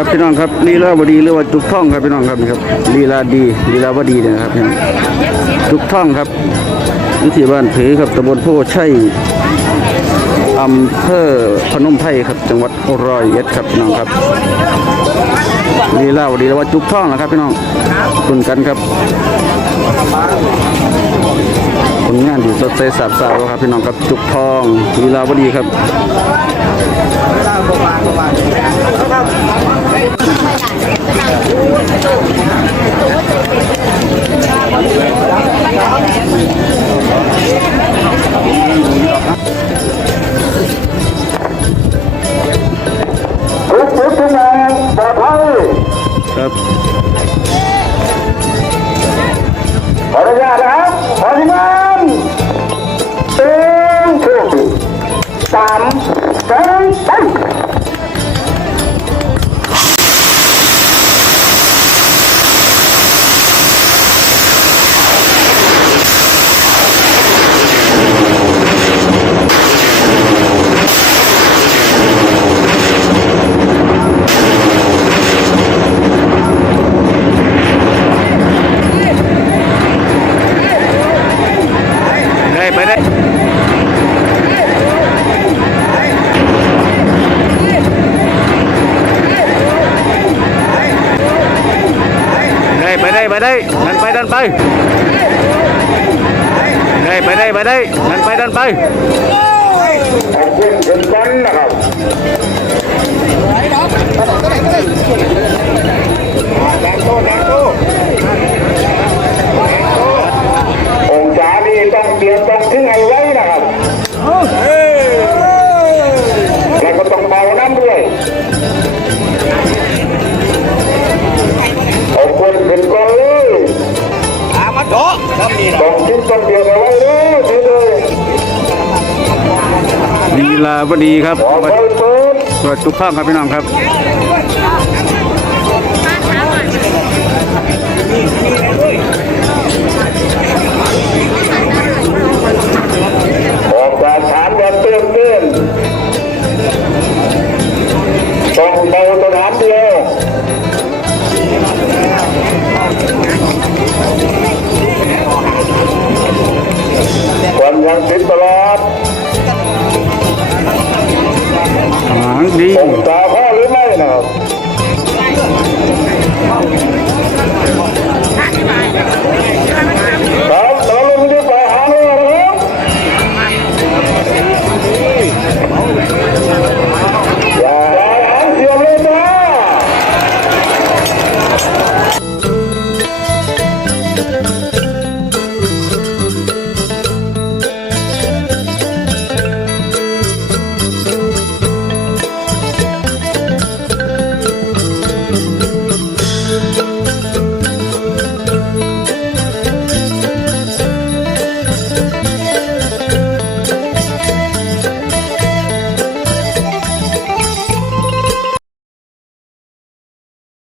ครับพี่น้องครับลีลาวดีหรือว่าจุกท่องครับพี่น้องครับนี่ครับลีลาดีลีลาวดีนะครับพี่น้องจุกท่องครับอยู่ที่บ้านผือครับตำบลโพชัยอำเภอพนมไพรครับจังหวัดร้อยเอ็ดครับพี่น้องครับลีลาวดีหรือว่าจุกท่องนะครับพี่น้องตุนกันครับผลงานดีสดใสสาบสาวครับพี่น้องครับจุกทองลีลาวดีครับ ครับขออนุญาตนะครับขอทีมงานหนึ่งถูกสาม ได้ไปได้ไปได้ดันไปดันไปได้ไปได้ไปได้ดันไปดันไปขอบคุณเช่นกันนะครับ เนาะครับนี่ต้องทิ้งต้องเตรียมเอาไว้เลยทีเดียลีลาบดีครับสวัสดีทุกข้างครับพี่น้องครับ ยังติดตลอดหางดี องศา